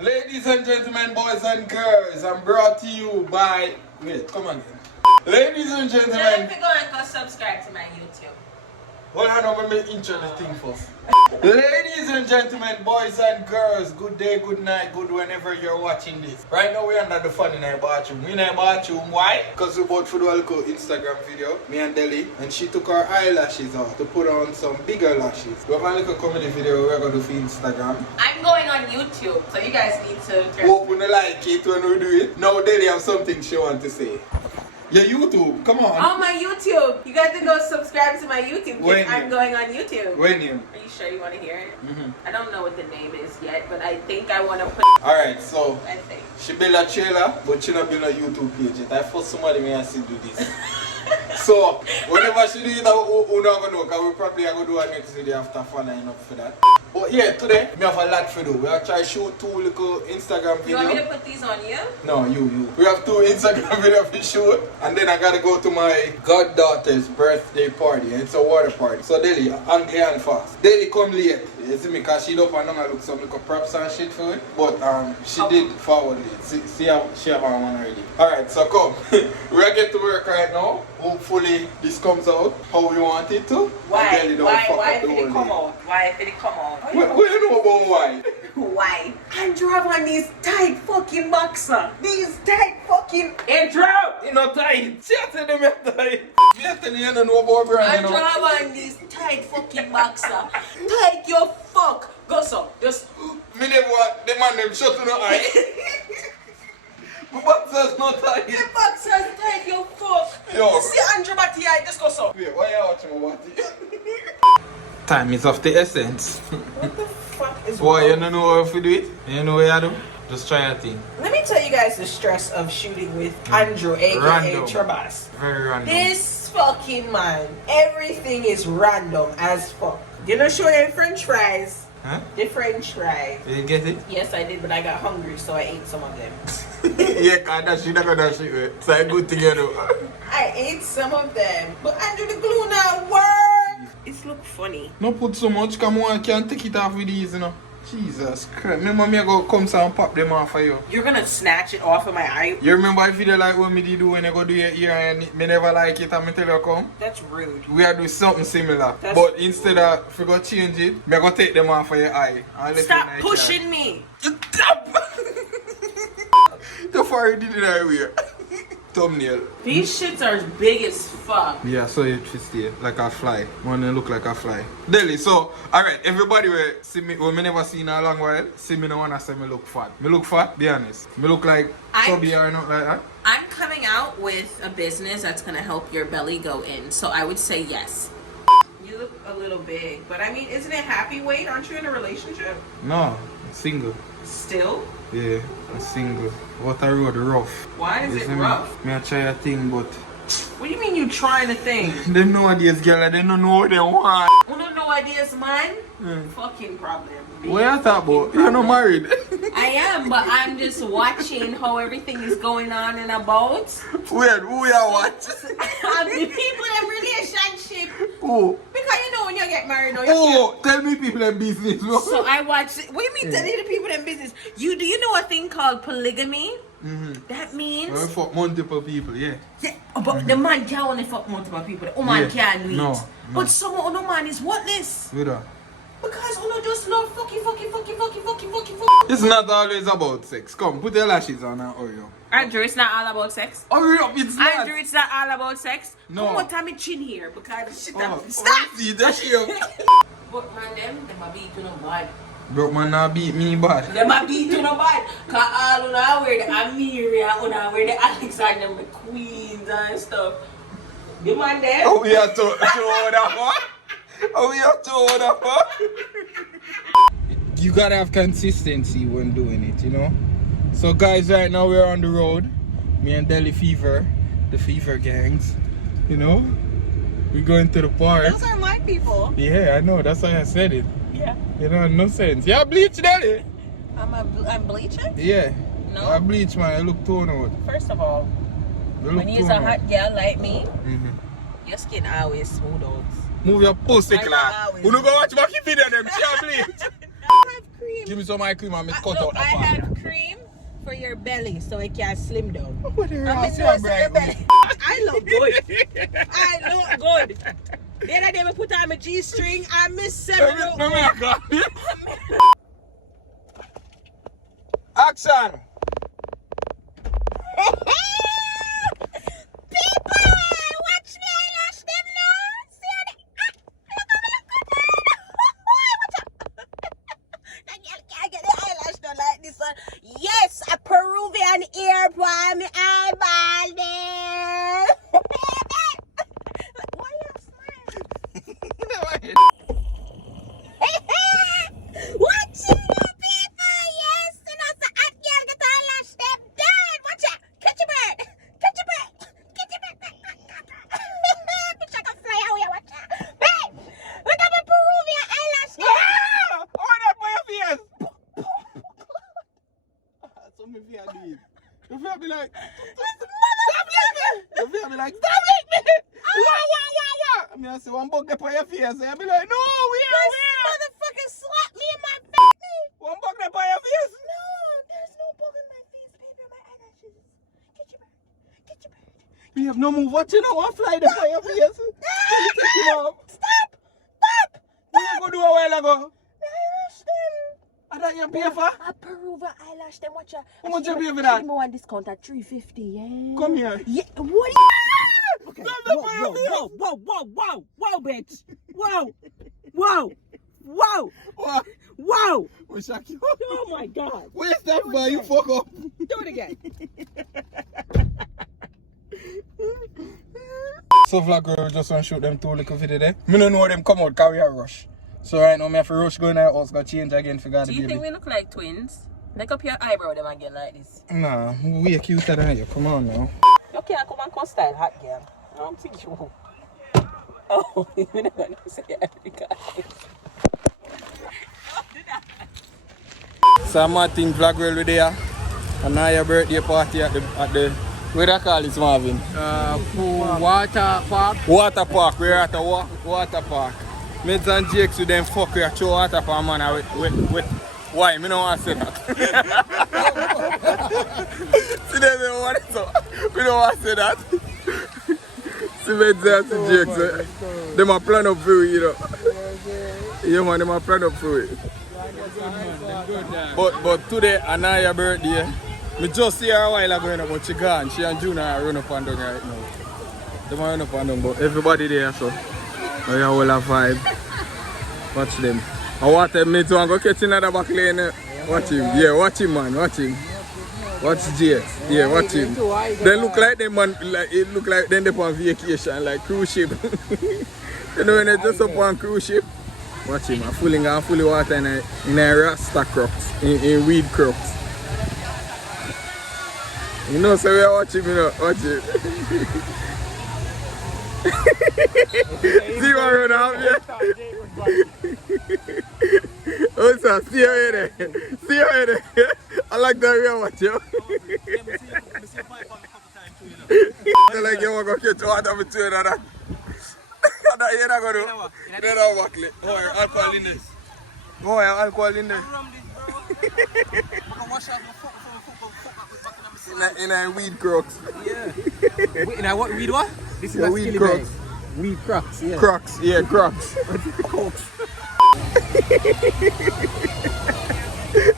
Ladies and gentlemen, boys and girls, I'm brought to you by... Wait, come on. Ladies and gentlemen... Tell them to go and go subscribe to my YouTube. Hold on, I'm going to intro the thing first. Ladies and gentlemen, boys and girls, good day, good night, good whenever you're watching this. Right now we're under the fun in our bathroom. We in our bathroom, why? Because we both for the little Instagram video, me and Deli, and she took her eyelashes off to put on some bigger lashes. We have a little comedy video we're going to do for Instagram. I'm going on YouTube, so you guys need to... Hope you like it when we do it. Now Deli have something she wants to say. Yeah, YouTube, come on. Oh, my YouTube. You got to go subscribe to my YouTube. When I'm going on YouTube. When you? Are you sure you want to hear it? I don't know what the name is yet, but I think I want to put... Alright, so I think. she built a trailer, but she not build a YouTube page yet. I forced somebody may I see do this. So, whenever she do it, we're not going to know, because we probably are going to do a next video after following up for that. But yeah, today, we have a lot to do. We are trying to shoot 2 little Instagram videos. You want me to put these on you? No, you. We have 2 Instagram videos to shoot, and then I gotta go to my goddaughter's birthday party, and it's a water party. So Deli, angry and fast. Deli come late, you see me, because she don't want to look some little props and shit for it, but she did forward it. See how she have one already. Alright, so come. We're getting to work right now. Hopefully this comes out how we want it to. Why? Why did it come out? Why did it come out? What do you know about why? Why? Andrew have on these tight fucking boxer. These tight fucking... Andrew! You know tight. She said them are tight. You tell you don't know about brand, Andrew have on these tight fucking boxer. Tight your fuck. Go so. Just... Me never want the man them shut in the eye. My boxer's not tight. The boxer's tight your fuck. Yo. See Andrew Batty eye. Just go so. Wait, why you watching my body? Time is of the essence. What the fuck is Why you wrong? don't know how to do it? You know what you do? Just try a thing. Let me tell you guys the stress of shooting with Andrew, aka Random. Trabass. Very random. This fucking man, everything is random as fuck. You know, show you French fries. Huh? The French fries. Did you get it? Yes, I did, but I got hungry, so I ate some of them. Yeah, cause that shit not gonna shit with. It's a good thing you know. I ate some of them, but Andrew, the glue not work. It look funny. No put so much, come on, can't take it off with these, you know. Jesus Christ. Remember me I go come and pop them off for you. You're gonna snatch it off of my eye? You remember I video like what me did do when I go do your ear and me never like it and me tell you come? That's rude. We are doing something similar. That's but instead of if you go change it, me go take them off for your eye. And let Stop you know you pushing me. Stop! The far you did it that way. Thumbnail. These shits are big as fuck. Yeah, so it fits there like a fly. Wanna look like a fly. Deli, so alright, everybody will see me when me never see in a long while, see me no wanna say me look fat. Me look fat, be honest. Me look like chubby or not like that. I'm coming out with a business that's going to help your belly go in, so I would say yes. You look a little big, but I mean, isn't it happy weight? Aren't you in a relationship? No, I'm single. Still? Yeah, I'm single. What a road rough. Why is You it see me? rough? Me I try a thing, but What do you mean you trying to think? them nowadays girl, they don't know what they want. You don't know ideas, man? Fucking problem. What you talk about? You're not married. I am, but I'm just watching how everything is going on and about. Weird, who you what? The people in relationship. Who? Because you know when you get married, or you Oh, tell me people in business. No? So I watch. What do you mean telling the people in business? Do you know a thing called polygamy? That means I fuck multiple people, yeah. yeah, but the man can't only fuck multiple people. The woman Yeah. can't do it. No. But some of the man is worthless. With her. Because uno just love fucking. It's not always about sex. Come, put your lashes on and hurry up. Andrew, it's not all about sex. Hurry up, it's not. Andrew, it's not all about sex. No. Come on, time me chin here because shit. Oh, Stop. See, that shit. But man, them a beat you no bad. Broke man not beat me bad. Them a beat you no bad. Cause all una wear the Amelia, una wear the Alexander McQueens and stuff. You man there? Oh, we have to show that one. Oh, we have to show that one. You gotta have consistency when doing it, you know? So guys, right now we're on the road. Me and Deli Fever, the Fever gangs, you know? We're going to the park. Those are my people. Yeah, I know, that's why I said it. Yeah. You know, no sense. Yeah, bleach Deli. I'm bleaching? Yeah. No. I bleach man, I look toned out. First of all, You look when you're a toned out. hot girl like me, Mhm. your skin always smooth out. Move your pussy I clap. always- You no go watch my video them, she a bleach. I have cream cream. Give me some eye cream and me cut Look, out the I part. have cream for your belly so it can slim down. What the hell I'm is in your your belly. I look good. I look good. The other day I put on my G-string and Miss 7 look good. Action! People, watch me eyelash them now. See how they look good. That girl can't get the eyelash done like this one. Yes, a Peruvian ear for me eyeball there. Why you smile? Watch it, people. Yes, you know, so hot girl get her eyelash them done. Watch it. Catch a bird. Catch a bird. Catch a bird. Bitch, I can fly away. Watch it. Babe, look at my Peruvian eyelash. Ah! Oh, that boy of yours! So me fear this. You feel me like, stop licking! You feel me like, stop licking! Wow! I mean, I say one bug up on your face, and I be like, no, where? Motherfucker slap me in my face. One bug up on your face? No, there's no bug in my face, baby. My eyelashes. Get your bird. Get your bird. We have no move. What you know? One fly up on your face. Can you take him off? Stop. Stop. What you go do a while ago? Eyelash them. I thought you pay for? A Peruvian eyelash them. Watch out. How much you pay for that? Give me one discount at $350. Yeah. Come here. Yeah. What? Are you... Okay. Stop the fire of yours. Whoa, bitch. Whoa. What? Whoa. We shock you. Oh my God. Where's that boy? You fuck up. Do it again. So vlog, we just want to shoot them two little video there. Me don't know them come out because we are rush. So right now, me have to rush go in our house, got change again for God. Do you think we look like twins? Make up your eyebrow them again like this. Nah, we are cuter than you. Come on now. You can't come and come style hot girl. I don't think you won't. Oh, you're not going to say Africa. So Martin vlog well with there. And now your birthday party at the where do you call this, Marvin? Water park. Water park. We're at a water park. Mids and Jakes with them fuck we are throw water park man with why? Me don't want to say that. See they don't want it so. We don't want to say that. See Mids and Jakes. Them a plan up for it, you know. Yeah man, them a plan up for it. But today, Anaya's birthday. Me just see her a while ago, but she gone. She and Juna are run up and down right now. They might run up and down, but everybody there, so we all have vibe. Watch them. I want them to go catch another back lane. Watch him. Yeah, watch him, man. Watch him. Watch Jay. Yeah, watch him. They look like them, man. Like, it look like them on vacation, like cruise ship. You know when they just up on cruise ship? Watch him. I'm fully water in a rasta crops, in weed crops. You know, so we are watching, you know, watch it. See what run out here? Oh, sir, see you there. See you there. I like that we are watching. I like you want to catch water between that. You're not going to do. You're not going to do. Oh, alcohol in this. Oh, alcohol in there. In a weed crocs. Yeah. In a what weed what? This is Yeah, a weed skilly crocs. bag. Weed crocs, yeah. Crocs, yeah, crocs.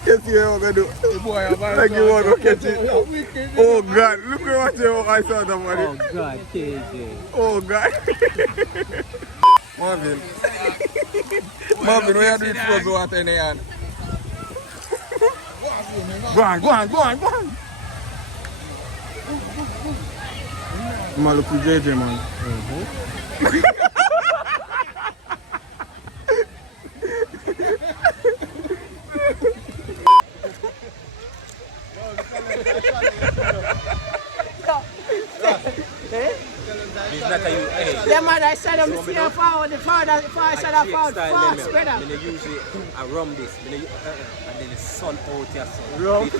Guess you what I'm going to do? Boy, Like you want to catch it. Oh God, look at what you I saw the money. Oh God, KJ. Oh God. Marvin. Marvin, where are you supposed to water in the hand? Go on. I'm look for JJ, man. It's not a you. Hey. Yeah, man, I said I'm see how far the far side of far fast, brother. Then usually I rum this. And then the sun out here. Rum.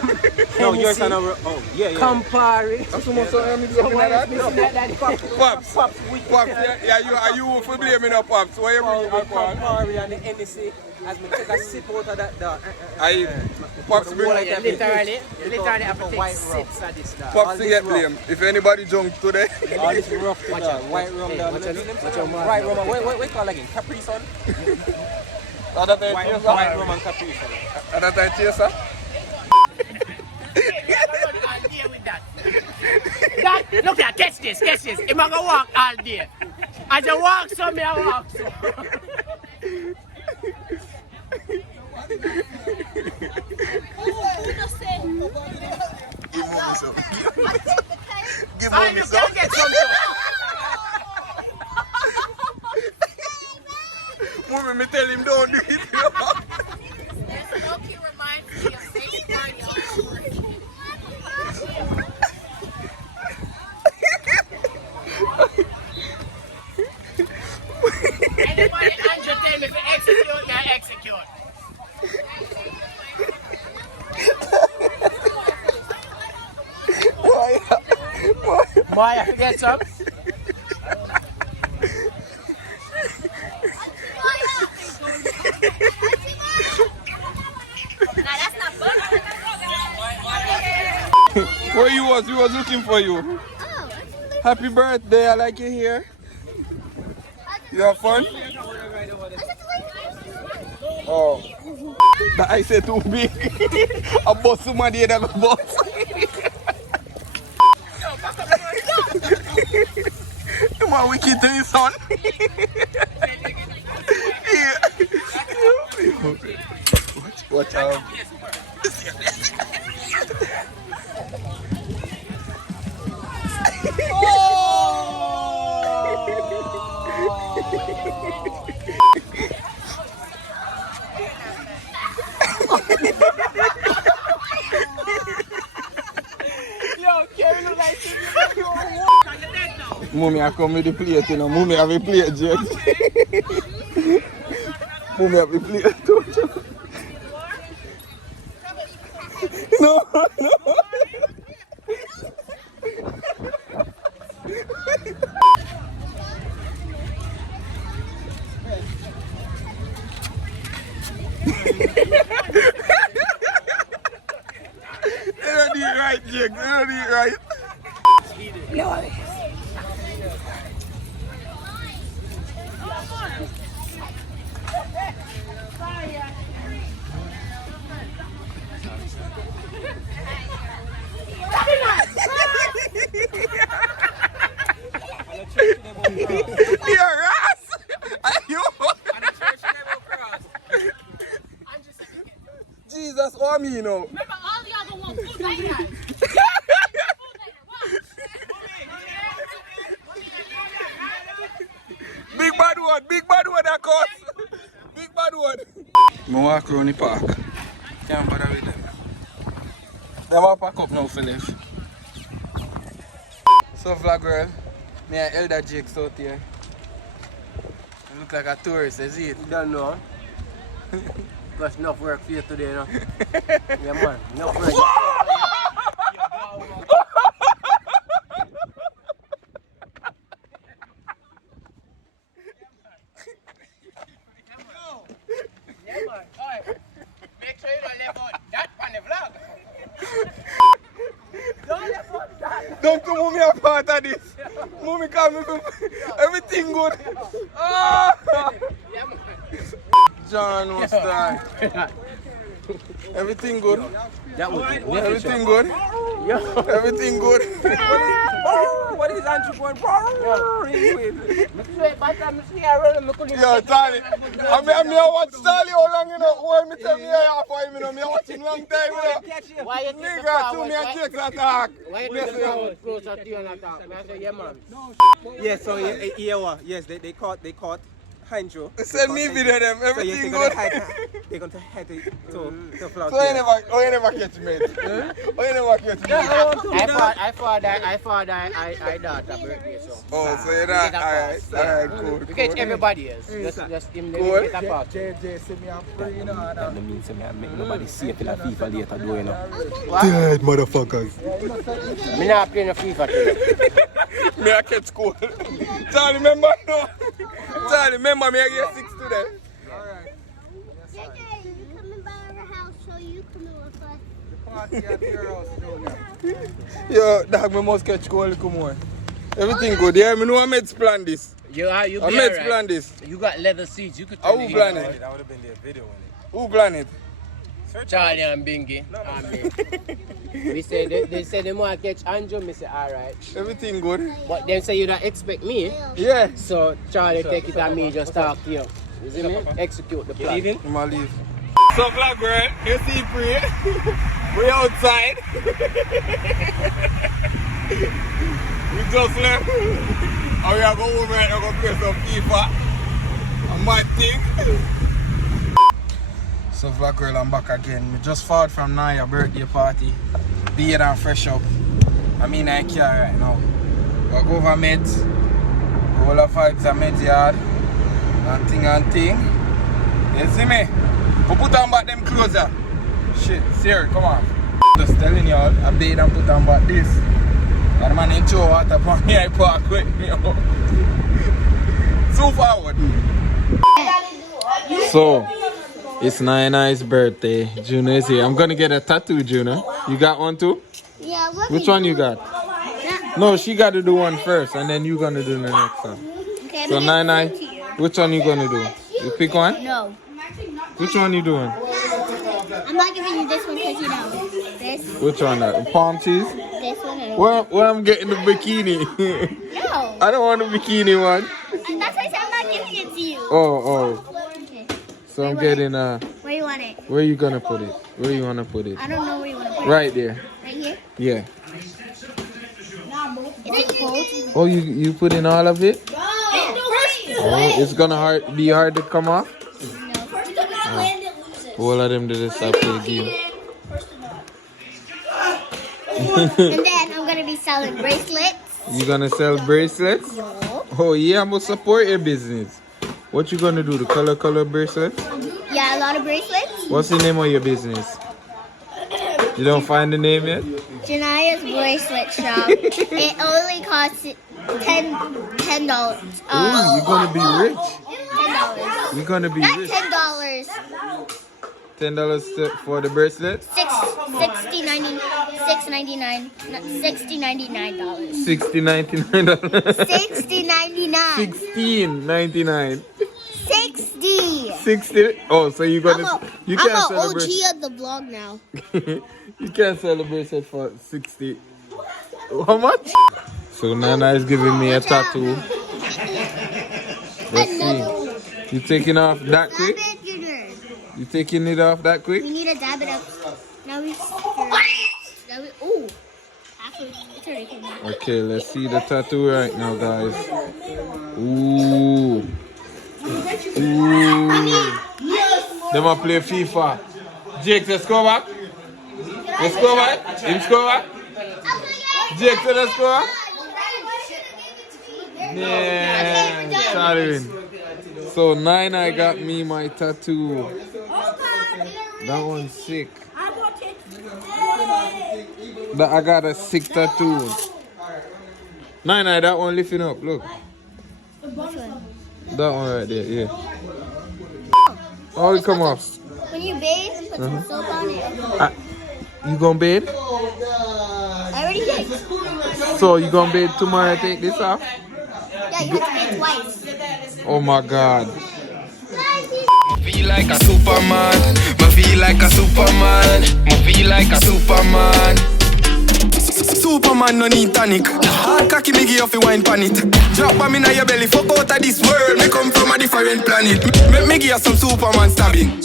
No, yours are not. Oh, yeah. Campari. I'm so much looking at that. Pops. Pops, yeah, you for blaming up, Pops. Why you bring up Campari and the NEC. As me take a sip out of that. Pops bring Literally have to take sips of this. Pops to get blame. If anybody drunk today. All this rough to that. White rum. White rum. Wait, call again. Capri Sun. White rum and Capri Sun. Another chaser. That, look here, catch this. I'm gonna walk all day. As I walk, so me I walk so. Give me some. Mommy, me tell him don't do it. This low-key reminds me of St. Mario. Anybody Andrew tell me to execute, I execute. Maya, get some. Where you was? We was looking for you. Happy birthday, I like you here. You have fun? Oh. The ice is too big. I bought somebody that I bought. Come on, we keep doing son. Yeah. Watch out. Mommy, I come with the plate, you know. Mommy have a plate, Jake. Mommy have a plate, don't you? No. They don't do it right, Jake. They don't do it right. No. You're ass! Are you? Jesus, what me, you know? Remember, all the other ones food like that. Big bad one that cost. Big bad one. I walk around the park. Can't bother with them. They all pack up now for left. So vlog girl, me and Elder Jake out here. You look like a tourist, is it? You don't know. Got enough work for you today, you know. Yeah, man, enough work. Make sure you don't left out that on the vlog. Don't left out that. Don't do Mummy a part of this. Mummy come with everything good. Ah! John was there. Everything good. That was Everything good. Everything good. What is Andrew going? Yo, Tony. I watch Tally how long, you know. Why me tell me I for him, you know. Me watching long time, you know. Why you Nigga, to me and Jake attack. Why you take the closer to you and attack? I say, yeah, man. Yes, so yes, they caught Hydro. Send me video them, So everything you're good. going to head to flout. So you never catch me. Oh, you never catch me. I thought I daughter birthday, so. Oh, so you're not. Alright, cool. We catch everybody else. Just him there Cool. get a part. JJ, see me, I'm free, you know. That means me make nobody safe in a FIFA later, do you know? Dead motherfuckers. Me not playing a FIFA today. Me I catch school. Charlie, remember? No. Charlie, remember me I get 6 today. JJ, you coming by our house, so you coming with us. The party at your house, Junior. Yo, dog, me must catch school, come on. Everything good. Yeah, me know I made plan this. You I be made alright. plan this. You got leather seats. You could Who turn plan it. it? That would have been the video on it. Who plan it? Charlie and Bingy. And me. We say they say they want to catch Andrew. Me say alright. Everything good. But them say you don't expect me. Yeah. So Charlie take it and me just talk to you. You see me? Execute the plan. I'm gonna leave. So vlog girl, you see Pri? We outside. We just left. And we are going home right now to play some FIFA. A mad thing. So vlog girl, I'm back again. We just forward from Naya birthday party. Beard and fresh up. I'm in a car right now. We go over Met. All of us are Met yard. And thing. You see me? We put on back them clothes there. Shit, Siri, come on. Just telling y'all, I bathe and put on back this. And the man ain't throw water upon me, I park with me. So forward. So, it's Nana's birthday. Juno is here. I'm gonna get a tattoo, Juno. You got one too? Yeah, what Which one you got? No, she got to do one first, and then you gonna do the next one. Okay, So Nana, which one you gonna do? You pick one? No. Which one you doing? I'm not giving you this one because you know. This, Which one? Palm cheese? this one, and Well, I'm getting the bikini. no. I don't want the bikini one. That's why I said I'm not giving it to you. Oh. Okay. So I'm getting Where do you want it? where you gonna put it? Where you wanna put it? I don't know where you want to put Right there. it. Right here? Yeah. Is it cold? Oh, you put in all of it? Oh, it's gonna be hard to come off? All of them did this stop play game. And then I'm going to be selling bracelets. You gonna sell bracelets? No. Oh yeah, I'm gonna support your business. What you gonna do? The color bracelets? Yeah, a lot of bracelets. What's the name of your business? You don't find the name yet? Jania's Bracelet Shop. It only costs $10. Ooh, you're gonna be rich. $10. You're gonna be Not rich. $10. $10 for the bracelet? $60.99. $60.99. $60.99. $16.99. 60. 60. Oh, so you gonna you I'm can't an sell the OG bracelet. of the vlog now. You can't sell the bracelet for 60. How much? So Nana is giving me a tattoo. Let's see. You taking off that quick? You taking it off that quick? We need to dab it up. Now we ooh. Actually, it's already coming out. Okay, let's see the tattoo right now, guys. Ooh. Ooh. They might play FIFA. Jake, let's go back. Let's go back. Let's go back. Jake, let's go back. Yeah, Charlie. So Nina got me my tattoo. That one's sick. I got a sick tattoo. Nina, that one lifting up. Look. That one right there. Yeah. Oh, it come off. When you bathe and put some soap on it. You gonna bathe? I already did. So you gonna bathe tomorrow and take this off? Yeah, you have to bathe twice. Oh my God. Feel like a Superman. Me feel like a Superman. Me feel like a Superman. Superman no need tonic. Hard cocky me give you fi wine pan it. Drop bomb inna your belly, fuck out of this world. Me come from a different planet. Me give you some Superman stabbing.